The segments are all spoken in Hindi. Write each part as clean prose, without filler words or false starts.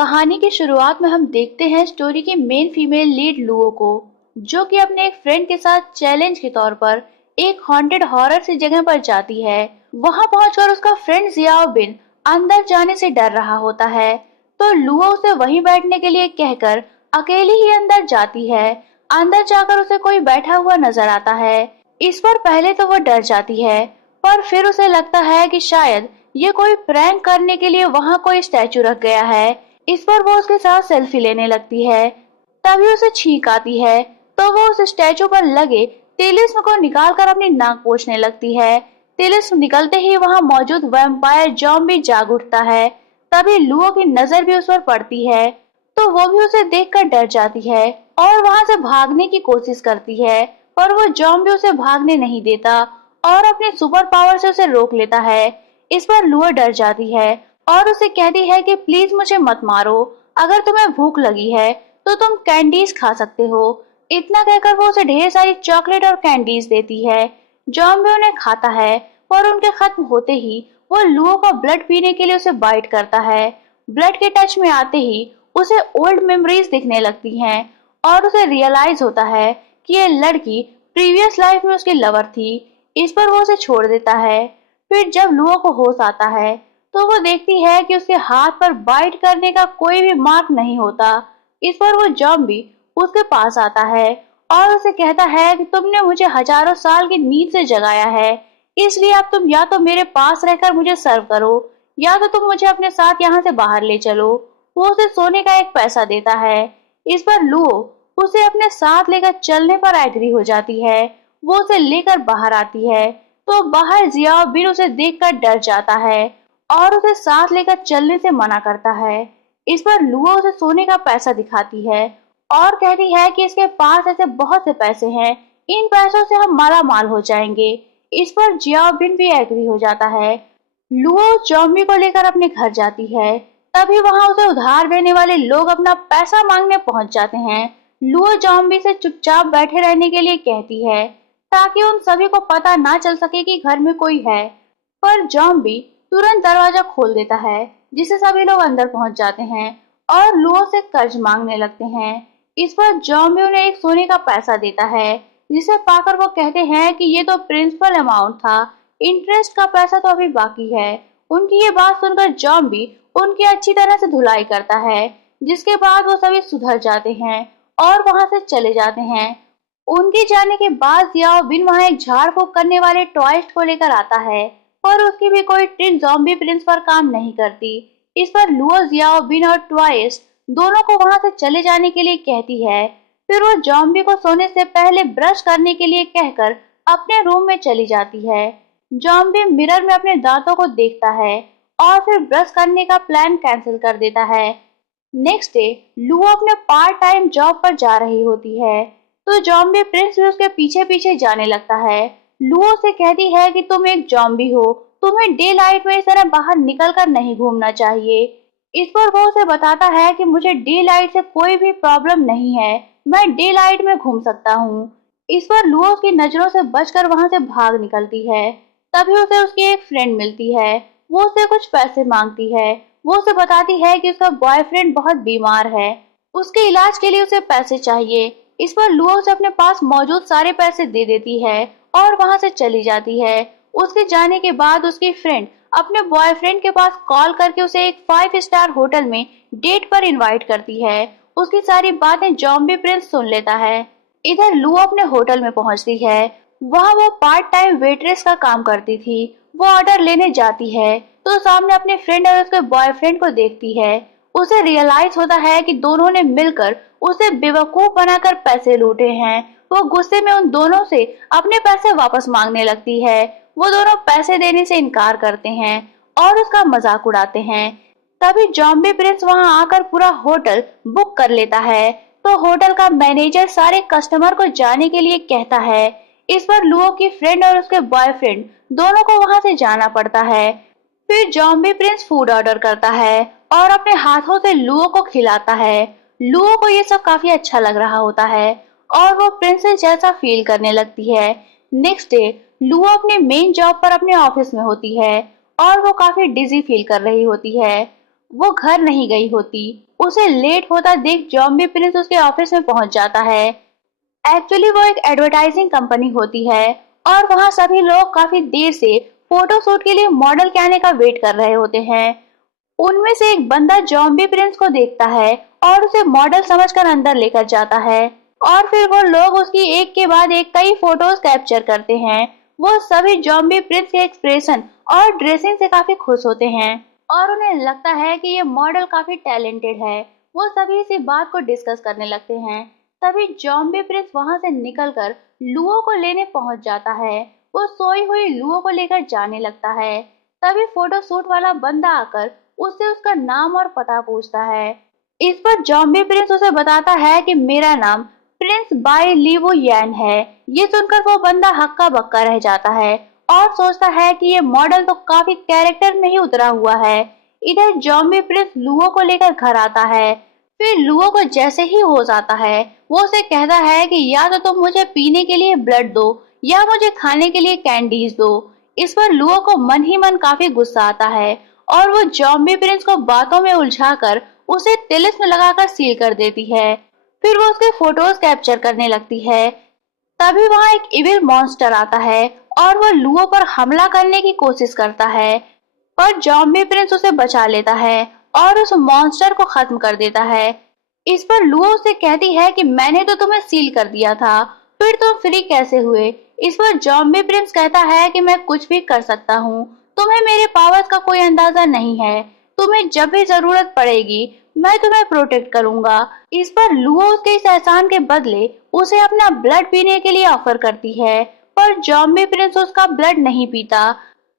कहानी की शुरुआत में हम देखते हैं स्टोरी की मेन फीमेल लीड लुओ को, जो कि अपने एक फ्रेंड के साथ चैलेंज के तौर पर एक हॉन्टेड हॉरर सी जगह पर जाती है। वहां पहुंचकर उसका फ्रेंड जियाओ बिन अंदर जाने से डर रहा होता है, तो लुओ उसे वहीं बैठने के लिए कहकर अकेली ही अंदर जाती है। अंदर जाकर उसे कोई बैठा हुआ नजर आता है। इस पर पहले तो वो डर जाती है, पर फिर उसे लगता है कि शायद ये कोई प्रैंक करने के लिए वहां कोई स्टैचू रख गया है। इस पर वो उसके साथ सेल्फी लेने लगती है। तभी उसे छींक आती है, तो वो उस स्टैचू पर लगे तिलिस्म को निकालकर अपनी नाक पोंछने लगती है। तिलिस्म निकलते ही वहां मौजूद वैम्पायर जॉम्बी जाग उठता है। तभी लुओ की नजर भी उस पर पड़ती है, तो वो भी उसे देखकर डर जाती है और वहां से भागने की कोशिश करती है, पर वो जॉम्बी उसे भागने नहीं देता और अपने सुपर पावर से उसे रोक लेता है। इस पर लुओ डर जाती है और उसे कहती है कि प्लीज मुझे मत मारो, अगर तुम्हें भूख लगी है तो तुम कैंडीज खा सकते हो। इतना कहकर वो उसे ढेर सारी चॉकलेट और कैंडीज देती है। जॉम्बी उन्हें खाता है, पर उनके खत्म होते ही वो लुओ का ब्लड पीने के लिए उसे बाइट करता है। ब्लड के टच में आते ही उसे ओल्ड मेमोरीज दिखने लगती हैं और उसे रियलाइज होता है कि ये लड़की प्रीवियस लाइफ में उसकी लवर थी। इस पर वो उसे छोड़ देता है। फिर जब लुओ को होश आता है, तो वो देखती है कि उसके हाथ पर बाइट करने का कोई भी मार्क नहीं होता। इस पर वो जॉम्बी उसके पास आता है और उसे कहता है कि तुमने मुझे हजारों साल की नींद से जगाया है, इसलिए अब तुम या तो मेरे पास रहकर मुझे सर्व करो या तो तुम मुझे अपने साथ यहाँ से बाहर ले चलो। वो उसे सोने का एक पैसा देता है। इस पर लुओ उसे अपने साथ लेकर चलने पर एग्री हो जाती है। वो उसे लेकर बाहर आती है, तो बाहर जियाओ बिन उसे देखकर डर जाता है और उसे साथ लेकर चलने से मना करता है। इस पर लुओ उसे सोने का पैसा दिखाती है और कहती है कि इसके पास ऐसे बहुत से पैसे हैं, इन पैसों से हम माला माल हो जाएंगे। इस पर जियाओ बिन भी एग्री हो जाता है। लुओ जॉम्बी को लेकर अपने घर जाती है। तभी वहां उसे उधार देने वाले लोग अपना पैसा मांगने पहुंच जाते हैं। लुओ जॉम्बी से चुपचाप बैठे रहने के लिए कहती है, ताकि उन सभी को पता ना चल सके कि घर में कोई है। पर जॉम्बी तुरंत दरवाजा खोल देता है, जिससे सभी लोग अंदर पहुंच जाते हैं और लुओ से कर्ज मांगने लगते हैं। इस पर जॉम्बी उन्हें एक सोने का पैसा देता है, जिसे पाकर वो कहते हैं कि ये तो प्रिंसिपल अमाउंट था, इंटरेस्ट का पैसा तो अभी बाकी है। उनकी ये बात सुनकर जॉम्बी उनकी अच्छी तरह से धुलाई करता है, जिसके बाद वो सभी सुधर जाते हैं और वहां से चले जाते हैं। उनके जाने के बाद जियाओ बिन वहां एक झाड़ फूक करने वाले टॉयस्ट को लेकर आता है, पर उसकी भी कोई ट्रिक ज़ॉम्बी प्रिंस पर काम नहीं करती। इस पर लुओ जियाओ बिन और ट्वाइस्ट दोनों को वहां से चले जाने के लिए कहती है। फिर वो जॉम्बी को सोने से पहले ब्रश करने के लिए कहकर अपने रूम में चली जाती है। जॉम्बी मिरर में अपने दांतों को देखता है और फिर ब्रश करने का प्लान कैंसिल कर देता है। नेक्स्ट डे लुओ अपने पार्ट टाइम जॉब पर जा रही होती है, तो जॉम्बी प्रिंस भी उसके पीछे पीछे जाने लगता है। लुओ से कहती है कि तुम एक जॉम्बी हो, तुम्हें डे लाइट में इस तरह बाहर निकल कर नहीं घूमना चाहिए। इस पर वो उसे बताता है कि मुझे डे लाइट से कोई भी प्रॉब्लम नहीं है, मैं डे लाइट में घूम सकता हूँ। इस पर लुओ उसकी नजरों से बचकर वहां से भाग निकलती है। तभी उसे उसकी एक फ्रेंड मिलती है। वो उससे कुछ पैसे मांगती है। वो उसे बताती है कि उसका बॉयफ्रेंड बहुत बीमार है, उसके इलाज के लिए उसे पैसे चाहिए। इस पर लुओ उसे अपने पास मौजूद सारे पैसे दे देती है और वहां से चली जाती है। उसके जाने के बाद उसकी फ्रेंड अपने बॉयफ्रेंड के पास कॉल करके उसे एक 5 स्टार होटल में डेट पर इनवाइट करती है। उसकी सारी बातें जॉम्बी प्रिंस सुन लेता है। इधर लुओ अपने होटल में पहुंचती है। वहां वो पार्ट टाइम वेट्रेस का काम करती थी। वो ऑर्डर लेने जाती है, तो सामने अपने फ्रेंड और उसके बॉयफ्रेंड को देखती है। उसे रियलाइज होता है कि दोनों ने मिलकर उसे बेवकूफ बनाकर पैसे लूटे हैं। वो गुस्से में उन दोनों से अपने पैसे वापस मांगने लगती है। वो दोनों पैसे देने से इनकार करते हैं और उसका मजाक उड़ाते हैं। तभी जॉम्बी प्रिंस वहां आकर पूरा होटल बुक कर लेता है, तो होटल का मैनेजर सारे कस्टमर को जाने के लिए कहता है। इस पर लुओ की फ्रेंड और उसके बॉयफ्रेंड दोनों को वहां से जाना पड़ता है। फिर जॉम्बी प्रिंस फूड ऑर्डर करता है और अपने हाथों से लुओ को खिलाता है। लुओ को ये सब काफी अच्छा लग रहा होता है और वो प्रिंसेस जैसा फील करने लगती है। नेक्स्ट डे लुओ अपने मेन जॉब पर अपने ऑफिस में होती है और वो काफी डिजी फील कर रही होती है। वो घर नहीं गई होती उसे लेट होता देख जॉम्बी प्रिंस उसके ऑफिस में पहुंच जाता है। एक्चुअली वो एक एडवर्टाइजिंग कंपनी होती है और वहाँ सभी लोग काफी देर से फोटो शूट के लिए मॉडल के आने का वेट कर रहे होते हैं। उनमें से एक बंदा जॉम्बी प्रिंस को देखता है और उसे मॉडल समझकर अंदर लेकर जाता है और फिर वो लोग उसकी एक के बाद एक कई फोटोज कैप्चर करते हैं। वो सभी जॉम्बी प्रिंस के एक्सप्रेशन और ड्रेसिंग से काफी खुश होते हैं और उन्हें लगता है कि ये मॉडल काफी टैलेंटेड है। वो सभी इसी बात को डिस्कस करने लगते हैं। तभी जॉम्बी प्रिंस वहां से निकलकर लुओ को लेने पहुंच जाता है। वो सोई हुई लुओ को लेकर जाने लगता है। तभी फोटो शूट वाला बंदा आकर उससे उसका नाम और पता पूछता है। इस पर जॉम्बी प्रिंस उसे बताता है कि मेरा नाम प्रिंस बाई लीवो यैन है। ये सुनकर वो बंदा हक्का बक्का रह जाता है और सोचता है कि ये मॉडल तो काफी कैरेक्टर में ही उतरा हुआ है। इधर जॉम्बी प्रिंस लुओ को लेकर घर आता है। फिर लुओ को जैसे ही होश आता है वो उसे कहता है कि या तो तुम मुझे पीने के लिए ब्लड दो या मुझे खाने के लिए कैंडीज दो। इस पर लुओ को मन ही मन काफी गुस्सा आता है और वो जॉम्बी प्रिंस को बातों में उलझाकर उसे तिलिस्म लगाकर सील कर देती है। फिर वो उसके फोटोज कैप्चर करने लगती है। तभी वहाँ एक इविल मॉन्स्टर आता है और वो लुओ पर हमला करने की कोशिश करता है पर जॉम्बी प्रिंस उसे बचा लेता है और उस मॉन्स्टर को खत्म कर देता है। इस पर लुओ उसे कहती है कि मैंने तो तुम्हें सील कर दिया था, फिर तुम फ्री कैसे हुए। इस पर जॉम्बी प्रिंस कहता है कि मैं कुछ भी कर सकता हूँ, तुम्हें मेरे पावर्स का कोई अंदाजा नहीं है। तुम्हें जब भी जरूरत पड़ेगी मैं तुम्हें प्रोटेक्ट करूंगा। इस पर लुओ उसके इस एहसान के बदले उसे अपना ब्लड पीने के लिए ऑफर करती है पर जॉम्बी प्रिंस उसका ब्लड नहीं पीता।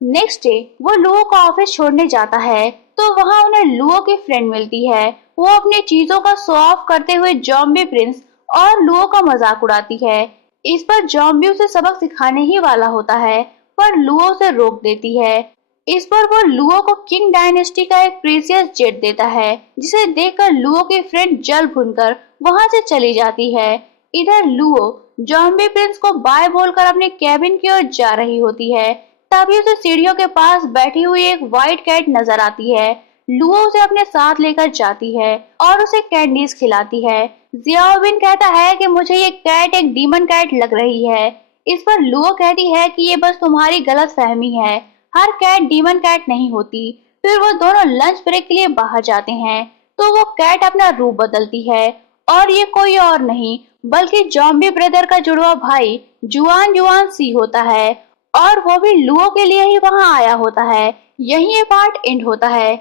नेक्स्ट डे वो लुओ को ऑफिस छोड़ने जाता है तो वहाँ उन्हें लुओ की फ्रेंड मिलती है। वो अपनी चीजों का शो ऑफ करते हुए जॉम्बी प्रिंस और लुओ का मजाक उड़ाती है। इस पर जॉम्बी उसे सबक सिखाने ही वाला होता है पर लुओ उसे रोक देती है। इस पर वो लुओ को किंग डायनेस्टी का एक प्रीसियस जेट देता है जिसे देखकर लुओ की फ्रेंड जल भुनकर वहां से चली जाती है। इधर लुओ जॉम्बी प्रिंस को बाय बोलकर अपने कैबिन की ओर जा रही होती है। तभी उसे सीढ़ियों के पास बैठी हुई एक व्हाइट कैट नजर आती है। लुओ उसे अपने साथ लेकर जाती है और उसे कैंडीज खिलाती है। जियाओबिन कहता है कि मुझे ये कैट एक डीमन कैट लग रही है। इस पर लुओ कहती है कि ये बस तुम्हारी गलत फहमी है, हर कैट डीमन कैट नहीं होती। फिर वो दोनों लंच ब्रेक के लिए बाहर जाते हैं तो वो कैट अपना रूप बदलती है और ये कोई और नहीं बल्कि जॉम्बी ब्रदर का जुड़वा भाई जुआन जुआन सी होता है और वो भी लुओ के लिए ही वहां आया होता है। यही ये पार्ट एंड होता है।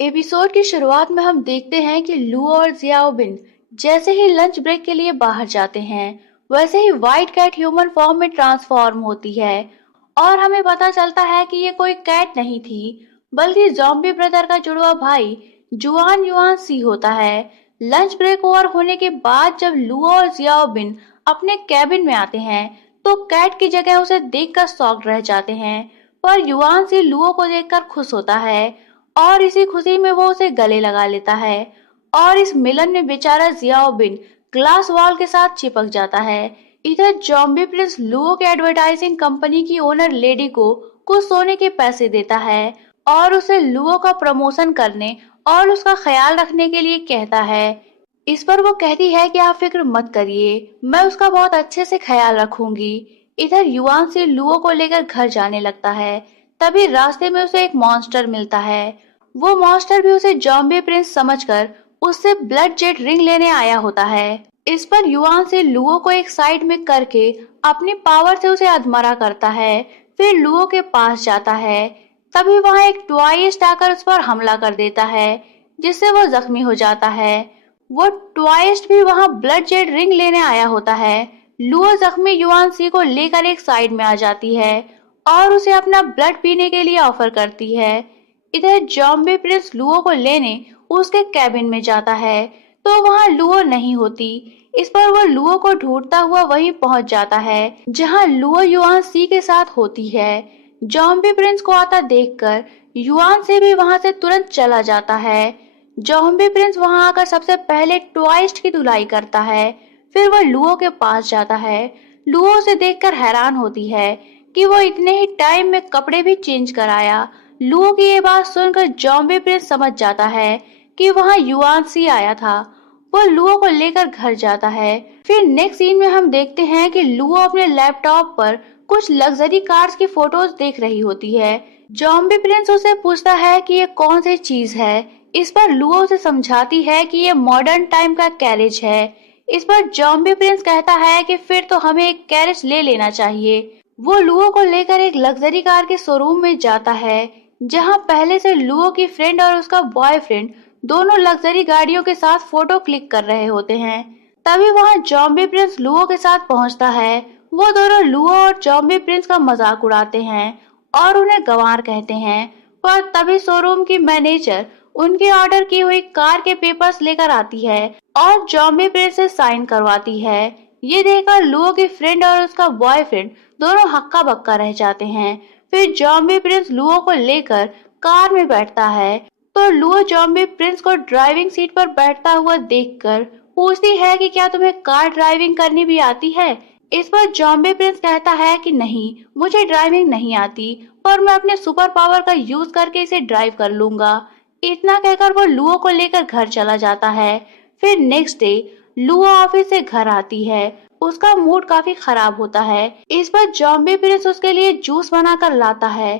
एपिसोड की शुरुआत में हम देखते हैं कि लुओ और जियाओबिन जैसे ही लंच ब्रेक के लिए बाहर जाते हैं वैसे ही व्हाइट कैट ह्यूमन फॉर्म में ट्रांसफॉर्म होती है और हमें पता चलता है कि ये कोई कैट नहीं थी बल्कि जॉम्बी ब्रदर का जुड़वा भाई जुआन युआन सी होता है। लंच ब्रेक ओवर होने के बाद जब लुओ और जियाओबिन अपने कैबिन में आते हैं तो कैट की जगह उसे देखकर शॉक्ड रह जाते हैं पर युआन सी लुओ को देखकर खुश होता है और इसी खुशी में वो उसे गले लगा लेता है और इस मिलन में बेचारा जियाओबिन ग्लास वॉल के साथ चिपक जाता है। इधर जॉम्बी प्रिंस लुओ के एडवर्टाइजिंग कंपनी की ओनर लेडी को कुछ सोने के पैसे देता है और उसे लुओ का प्रमोशन करने और उसका ख्याल रखने के लिए कहता है। इस पर वो कहती है कि आप फिक्र मत करिए, मैं उसका बहुत अच्छे से ख्याल रखूंगी। इधर युआन से लुओ को लेकर घर जाने लगता है। तभी रास्ते में उसे एक मॉन्स्टर मिलता है। वो मॉन्स्टर भी उसे जॉम्बी प्रिंस समझकर उससे ब्लड जेट रिंग लेने आया होता है। इस पर युआन से लुओ को एक साइड में करके अपनी पावर से उसे अधमरा करता है। फिर लुओ के पास जाता है। तभी वहाँ एक ट्वाइस्ट आकर उस पर हमला कर देता है जिससे वो जख्मी हो जाता है। वो ट्वाइस्ट भी वहाँ ब्लड जेट रिंग लेने आया होता है। लुओ जख्मी युआन सी को लेकर एक साइड में आ जाती है और उसे अपना ब्लड पीने के लिए ऑफर करती है। इधर जॉम्बी प्रिंस लुओ को लेने उसके कैबिन में जाता है तो वहाँ लुओ नहीं होती। इस पर वो लुओ को ढूंढता हुआ वहीं पहुंच जाता है जहाँ लुओ युआन सी के साथ होती है। जॉम्बी प्रिंस को आता देखकर युआन से भी वहां से तुरंत चला जाता है। जॉम्बी प्रिंस वहां आकर सबसे पहले ट्वाइस्ट की धुलाई करता है। फिर वो लुओ के पास जाता है। लुओ उसे देखकर हैरान होती है कि वो इतने ही टाइम में कपड़े भी चेंज कराया। लुओ की ये बात सुनकर जॉम्बी प्रिंस समझ जाता है कि वहाँ युआन सी आया था। वो लुओ को लेकर घर जाता है। फिर नेक्स्ट सीन में हम देखते हैं कि लुओ अपने लैपटॉप पर कुछ लग्जरी कार्स की फोटोज देख रही होती है। जॉम्बी प्रिंस उसे पूछता है कि ये कौन सी चीज है। इस पर लुओ उसे समझाती है कि ये मॉडर्न टाइम का कैरेज है। इस पर जॉम्बी प्रिंस कहता है कि फिर तो हमें एक कैरेज ले लेना चाहिए। वो लुओ को लेकर एक लग्जरी कार के शोरूम में जाता है, जहां पहले से लुओ की फ्रेंड और उसका बॉयफ्रेंड दोनों लग्जरी गाड़ियों के साथ फोटो क्लिक कर रहे होते हैं। तभी वहां जॉम्बी प्रिंस लुओ के साथ पहुंचता है। वो दोनों लुओ और जॉम्बी प्रिंस का मजाक उड़ाते हैं और उन्हें गंवार कहते हैं। पर तभी शोरूम की मैनेजर उनकी ऑर्डर की हुई कार के पेपर्स लेकर आती है और जॉम्बी प्रिंस से साइन करवाती है। ये देखकर लुओ की फ्रेंड और उसका बॉयफ्रेंड दोनों हक्का बक्का रह जाते हैं। फिर जॉम्बी प्रिंस लुओ को लेकर कार में बैठता है तो लुओ जॉम्बी प्रिंस को ड्राइविंग सीट पर बैठता हुआ देखकर पूछती है कि क्या तुम्हें कार ड्राइविंग करनी भी आती है। इस पर जॉम्बी प्रिंस कहता है कि नहीं, मुझे ड्राइविंग नहीं आती, पर मैं अपने सुपर पावर का यूज करके इसे ड्राइव कर लूंगा। इतना कहकर वो लुओ को लेकर घर चला जाता है। फिर नेक्स्ट डे लुओ ऑफिस से घर आती है। उसका मूड काफी खराब होता है। इस पर जॉम्बी प्रिंस उसके लिए जूस बनाकर लाता है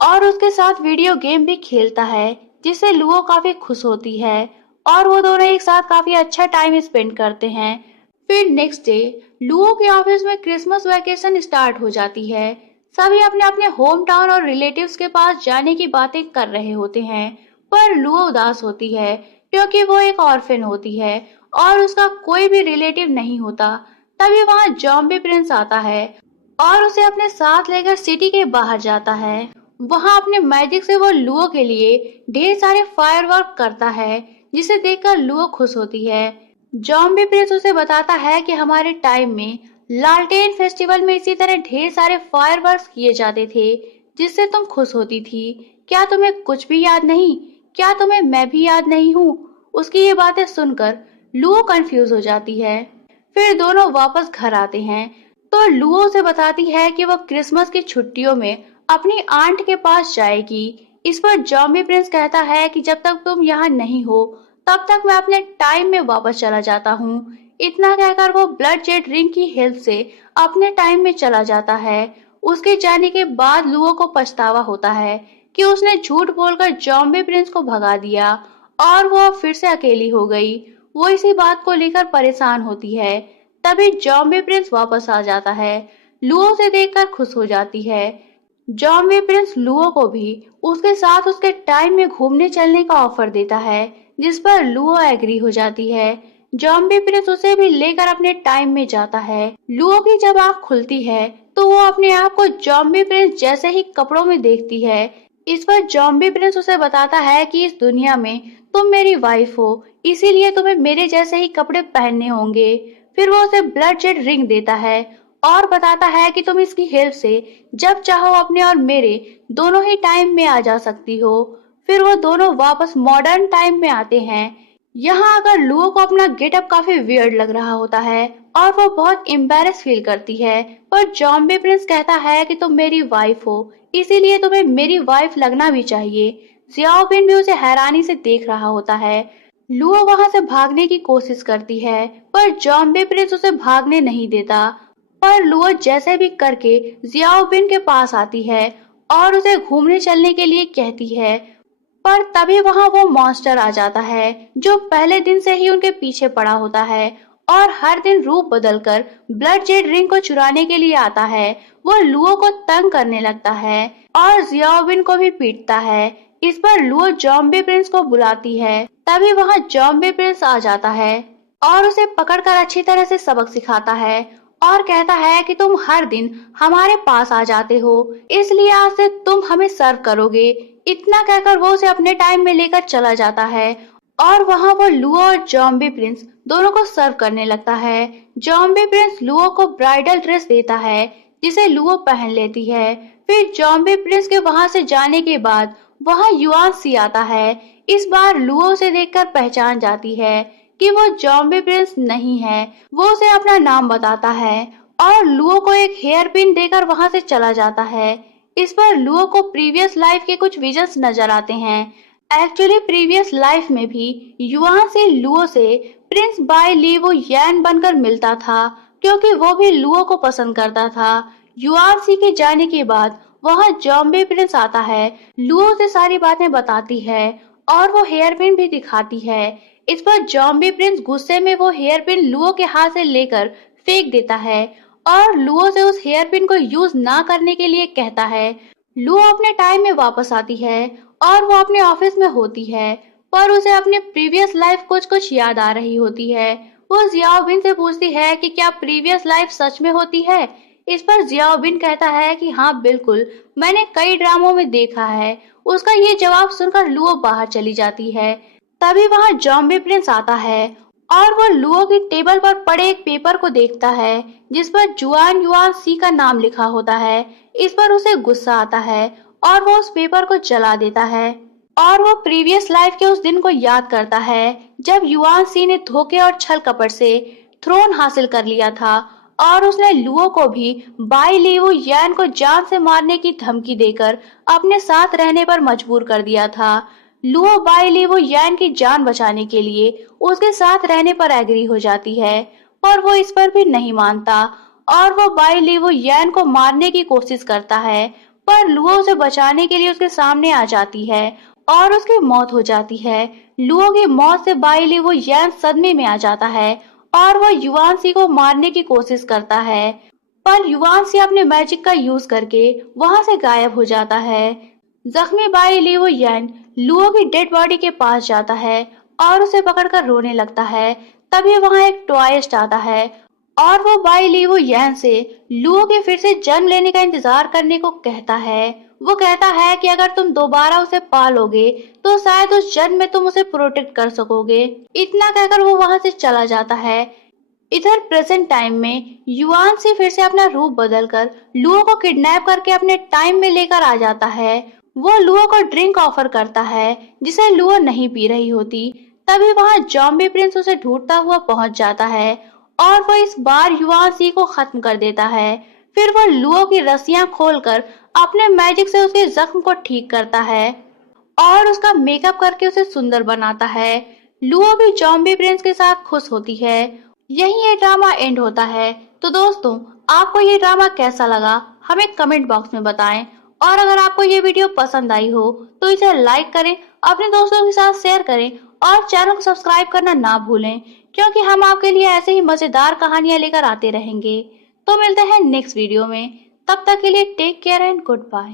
और उसके साथ वीडियो गेम भी खेलता है, जिससे लुओ काफी खुश होती है और वो दोनों एक साथ काफी अच्छा टाइम स्पेंड करते हैं। फिर नेक्स्ट डे लुओ के ऑफिस में क्रिसमस वैकेशन स्टार्ट हो जाती है। सभी अपने अपने होम टाउन और रिलेटिव्स के पास जाने की बातें कर रहे होते हैं, पर लुओ उदास होती है क्योंकि वो एक ऑर्फन होती है और उसका कोई भी रिलेटिव नहीं होता। तभी वहाँ जॉम्बी प्रिंस आता है और उसे अपने साथ लेकर सिटी के बाहर जाता है। वहाँ अपने मैजिक से वो लुओ के लिए ढेर सारे फायरवर्क करता है, जिसे देखकर लुओ खुश होती है। जॉम्बी प्रिंस उसे बताता है कि हमारे टाइम में लालटेन फेस्टिवल में इसी तरह ढेर सारे फायरवर्क्स किए जाते थे, जिससे तुम खुश होती थी। क्या तुम्हें कुछ भी याद नहीं? क्या तुम्हें मैं भी याद नहीं हूँ? उसकी ये बातें सुनकर लुओ कंफ्यूज हो जाती है। फिर दोनों वापस घर आते हैं तो लुओ से बताती है कि वह क्रिसमस की छुट्टियों में अपनी आंट के पास जाएगी। इस पर जॉम्बी प्रिंस कहता है कि जब तक तुम यहाँ नहीं हो तब तक मैं अपने टाइम में वापस चला जाता हूँ। इतना कहकर वो ब्लड जेट रिंग की हेल्प से अपने टाइम में चला जाता है। उसके जाने के बाद लुओ को पछतावा होता है कि उसने झूठ बोलकर जॉम्बी प्रिंस को भगा दिया और वो फिर से अकेली हो गई। वो इसी बात को लेकर परेशान होती है। तभी जॉम्बी प्रिंस वापस आ जाता है। लुओ से देखकर खुश हो जाती है। जॉम्बी प्रिंस लुओ को भी उसके साथ उसके टाइम में घूमने चलने का ऑफर देता है, जिस पर लुओ एग्री हो जाती है। जॉम्बी प्रिंस उसे भी लेकर अपने टाइम में जाता है। लुओ की जब आँख खुलती है तो वो अपने आप को जॉम्बी प्रिंस जैसे ही कपड़ों में देखती है। इस पर जॉम्बी प्रिंस उसे बताता है कि इस दुनिया में तुम मेरी वाइफ हो, इसीलिए तुम्हें मेरे जैसे ही कपड़े पहनने होंगे। फिर वो उसे ब्लड जेट रिंग देता है और बताता है कि तुम इसकी हेल्प से जब चाहो अपने और मेरे दोनों ही टाइम में आ जा सकती हो। फिर वो दोनों वापस मॉडर्न टाइम में आते हैं। यहाँ अगर लुओ को अपना गेटअप काफी वियर्ड लग रहा होता है और वो बहुत एम्बैरेस फील करती है, पर जॉम्बी प्रिंस कहता है कि तुम मेरी वाइफ हो, इसीलिए तुम्हें मेरी वाइफ लगना भी चाहिए। जियाओबिन भी उसे हैरानी से देख रहा होता है। लुओ वहां से भागने की कोशिश करती है, पर जॉम्बी प्रिंस उसे भागने नहीं देता। पर लुओ जैसे भी करके जियाओबिन के पास आती है और उसे घूमने चलने के लिए कहती है, पर तभी वहां वो मॉन्स्टर आ जाता है जो पहले दिन से ही उनके पीछे पड़ा होता है और हर दिन रूप बदलकर ब्लड जेट रिंग को चुराने के लिए आता है। वो लुओ को तंग करने लगता है और जियाओबिन को भी पीटता है। इस पर लुओ जॉम्बी प्रिंस को बुलाती है। तभी वहां जॉम्बी प्रिंस आ जाता है और उसे पकड़कर अच्छी तरह से सबक सिखाता है और कहता है कि तुम हर दिन हमारे पास आ जाते हो, इसलिए आज से तुम हमें सर्व करोगे। इतना कहकर वो उसे अपने टाइम में लेकर चला जाता है और वहाँ वो लुओ और जॉम्बी प्रिंस दोनों को सर्व करने लगता है। जॉम्बी प्रिंस लुओ को ब्राइडल ड्रेस देता है, जिसे लुओ पहन लेती है। फिर जॉम्बी प्रिंस के वहाँ से जाने के बाद वहाँ युआन सी आता है। इस बार लुओ उसे देखकर पहचान जाती है कि वो जॉम्बी प्रिंस नहीं है। वो उसे अपना नाम बताता है और लुओ को एक हेयर पिन देकर वहाँ से चला जाता है। इस पर लुओ को प्रीवियस लाइफ के कुछ विजन्स नजर आते हैं। एक्चुअली प्रीवियस लाइफ में भी युआन से लुओ से प्रिंस बाई ली वो यैन बनकर मिलता था, क्योंकि वो भी लुओ को पसंद करता था। युआन सी के जाने के बाद वहाँ जॉम्बे प्रिंस आता है, लुओ से सारी बातें बताती है और वो हेयर पिन भी दिखाती है। इस पर जॉम्बी प्रिंस गुस्से में वो हेयर पिन लुओ के हाथ से लेकर फेंक देता है और लुओ से उस हेयर पिन को यूज ना करने के लिए कहता है। लुओ अपने टाइम में वापस आती है और वो अपने ऑफिस में होती है, पर उसे अपने प्रीवियस लाइफ कुछ याद आ रही होती है। वो जियाओबिन से पूछती है कि क्या प्रीवियस लाइफ सच में होती है। इस पर जियाओबिन कहता है कि हाँ बिल्कुल, मैंने कई ड्रामों में देखा है। उसका ये जवाब सुनकर लुओ बाहर चली जाती है। तभी वहाँ जॉम्बी प्रिंस आता है और वो लुओ की टेबल पर पड़े एक पेपर को देखता है जिस पर जुआन युआन सी का नाम लिखा होता है। इस पर उसे गुस्सा आता है और वो उस पेपर को जला देता है और वो प्रीवियस लाइफ के उस दिन को याद करता है जब युआन सी ने धोखे और छल कपट से थ्रोन हासिल कर लिया था और उसने लुओ को भी बाई लीवो यैन को जान से मारने की धमकी देकर अपने साथ रहने पर मजबूर कर दिया था। लुओ बाई लीवो यैन की जान बचाने के लिए उसके साथ रहने पर एग्री हो जाती है, पर वो इस पर भी नहीं मानता और वो बाई लीवो यैन को मारने की कोशिश करता है, पर लुओ उसे बचाने के लिए उसके सामने आ जाती है और उसकी मौत हो जाती है। लुओ की मौत से बाई लीवो यैन सदमे में आ जाता है और वो युआन सी को मारने की कोशिश करता है, पर युआन सी अपने मैजिक का यूज करके वहां से गायब हो जाता है। जख्मी बाई लीवो यैन लुओ की डेड बॉडी के पास जाता है और उसे पकड़कर रोने लगता है। तभी वहां एक टॉयस्ट आता है और वो बाई लीवो यैन से लुओ के फिर से जन्म लेने का इंतजार करने को कहता है। वो कहता है कि अगर तुम दोबारा उसे पालोगे तो शायद उस जन्म में तुम उसे प्रोटेक्ट कर सकोगे। इतना कहकर वो वहां से चला जाता है। इधर प्रेजेंट टाइम में युआन से फिर से अपना रूप बदलकर लुओ को किडनैप करके अपने टाइम में लेकर आ जाता है। वो लुओ को ड्रिंक ऑफर करता है जिसे लुओ नहीं पी रही होती। तभी वहां जॉम्बी प्रिंस उसे ढूंढता हुआ पहुंच जाता है और वो इस बार युआन सी को खत्म कर देता है। फिर वो लुओ की रस्सियां खोलकर अपने मैजिक से उसके जख्म को ठीक करता है और उसका मेकअप करके उसे सुंदर बनाता है। लुओ भी जॉम्बी प्रिंस के साथ खुश होती है। यही ये ड्रामा एंड होता है। तो दोस्तों, आपको ये ड्रामा कैसा लगा हमें कमेंट बॉक्स में बताएं और अगर आपको ये वीडियो पसंद आई हो तो इसे लाइक करें, अपने दोस्तों के साथ शेयर करें और चैनल को सब्सक्राइब करना ना भूलें, क्योंकि हम आपके लिए ऐसे ही मजेदार कहानियां लेकर आते रहेंगे। तो मिलते हैं नेक्स्ट वीडियो में, तब तक के लिए take care and good bye.